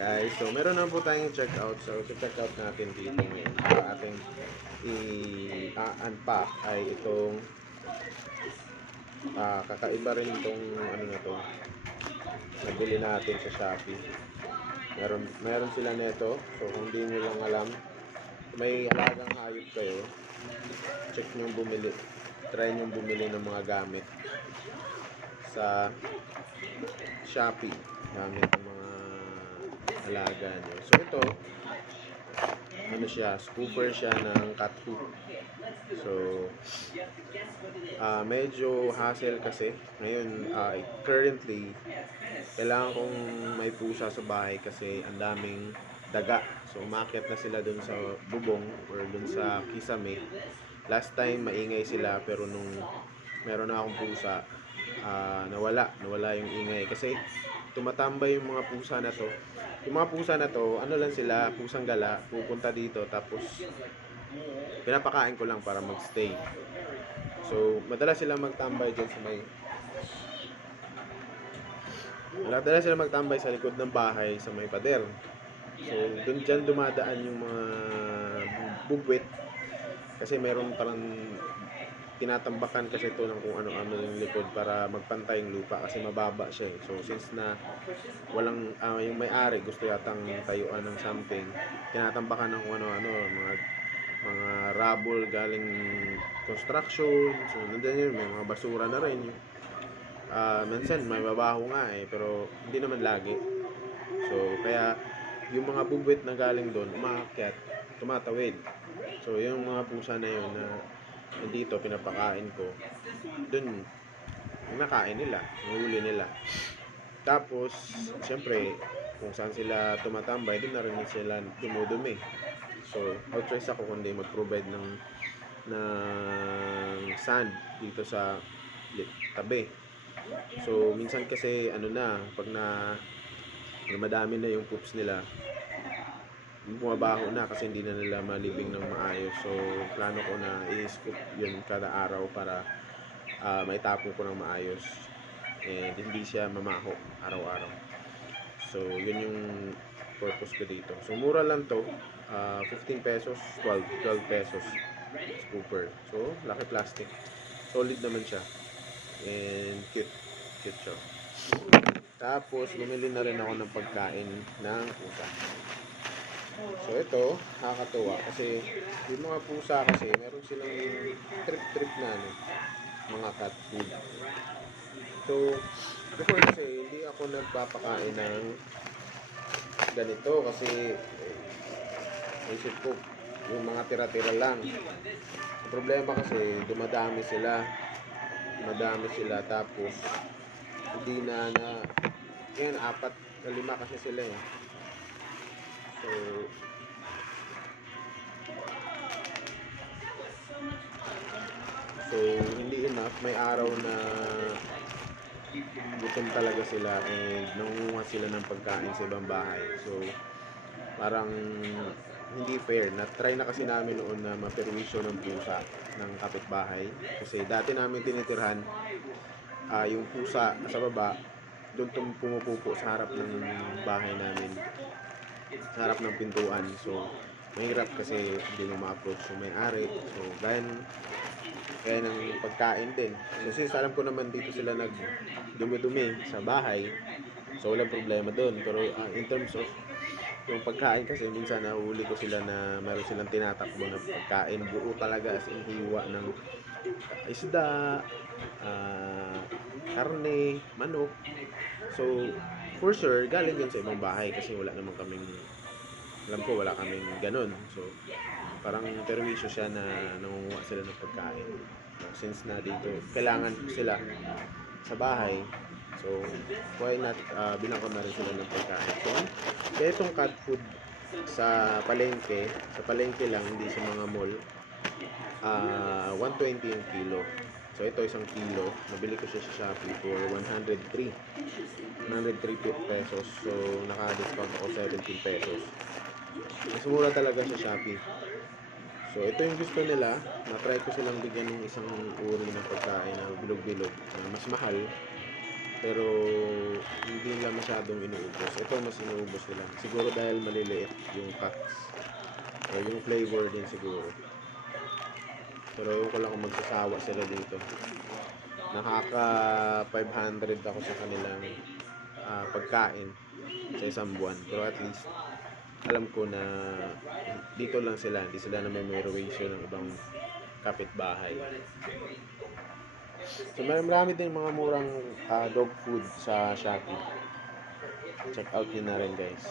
Guys, so meron na po tayong checkout. So, check-out natin dito ngayon. Ating i-unpack ay itong kakaiba rin itong ano na to. Nabili natin sa Shopee. Meron sila nito. So, kung hindi nyo lang alam, may halagang hayop kayo, check nyo bumili. Try nyo bumili ng mga gamit sa Shopee. Gamit ng mga alaga nyo. So, ito, ano siya, scooper siya ng cat food. So, medyo hassle kasi. Ngayon, currently, kailangan kong may pusa sa bahay kasi ang daming daga. So, umakyat na sila dun sa bubong or dun sa kisame. Last time, maingay sila pero nung meron na akong pusa, nawala yung ingay kasi tumatambay yung mga pusa na to. Yung mga pusa na to, ano lang sila, pusang gala, pupunta dito tapos pinapakain ko lang para magstay. So, madalas sila magtambay dyan sa madalas sila magtambay sa likod ng bahay sa may pader. So, dyan dumadaan yung mga bubwit kasi meron parang tinatambakan kasi ito ng kung ano-ano yung likod para magpantay yung lupa kasi mababa siya eh. So since na walang yung may-ari gusto yatang tayuan ng something, tinatambakan ng kung ano-ano, mga rubble galing construction. So nandiyan yun, may mga basura na rin. Minsan may babaho nga eh, pero hindi naman lagi. So kaya yung mga bubwit na galing doon umaakyat, tumatawid. So yung mga pusa na yun na dito pinapakain ko, dun nakain nila, nahuli nila. Tapos siyempre kung saan sila tumatambay, dun na rin sila dumudumi. So no choice ako kundi mag-provide ng sand dito sa tabi. So minsan kasi pag madami na yung poops nila, bumabaho na kasi hindi na nila malibing ng maayos. So plano ko na i-scoop yun kada araw para maitapon ko ng maayos and hindi siya mamaho araw-araw. So yun yung purpose ko dito. So mura lang to, 15 pesos, 12 pesos scooper. So laki plastic, solid naman siya and cute siya. Tapos bumili na rin ako ng pagkain ng pusa. So ito, nakakatuwa kasi yung mga pusa kasi meron silang trip na mga cat food. So before kasi hindi ako nagpapakain ng ganito kasi isip ko yung mga tira-tira lang. Ang problema kasi dumadami sila tapos hindi na ngayon 4 o 5 kasi sila eh. So hindi enough. May araw na gutom talaga sila and nangunguha sila ng pagkain sa ibang bahay. So parang hindi fair. Na-try na kasi namin noon na maperwisyo ng pusa ng kapitbahay kasi dati namin tinitirhan yung pusa sa baba, doon pumupupo sa harap ng bahay namin, sa harap ng pintuan. So mahirap kasi hindi mo ma-approach yung may-ari. So kaya ng pagkain din. So since alam ko naman dito sila nagdumi-dumi sa bahay, so walang problema doon. Pero in terms of yung pagkain kasi minsan nahuli ko sila na meron silang tinatakbo na pagkain, buo talaga as in hiwa ng isda, karne, manok. So for sure galing yun sa ibang bahay kasi wala kaming ganun. So parang perwisyo siya na nangunguha sila ng pagkain. Since na dito kailangan sila sa bahay, so why not binangko na rin sila ng pagkain. So kaya itong cat food sa palengke lang, hindi sa mga mall, 120 yung kilo. So ito 1 kilo, nabili ko siya sa Shopee for 103 pesos. So naka-discount ako 17 pesos. Mas mura talaga sa Shopee. So ito yung gusto nila. Na-try ko silang bigyan ng isang uri ng pagkain na bilog-bilog na mas mahal. Pero hindi nila masyadong inuubos. Ito mas inuubos nila. Siguro dahil maliliit yung cuts. O yung flavor din siguro. Pero yung ko lang kung magsasawa sila dito. Nakaka 500 ako sa kanilang pagkain sa isang buwan. Pero at least alam ko na dito lang sila. Hindi sila na may ratio ng ibang kapitbahay. So marami din mga murang dog food sa Shopee. Check out nyo na rin guys.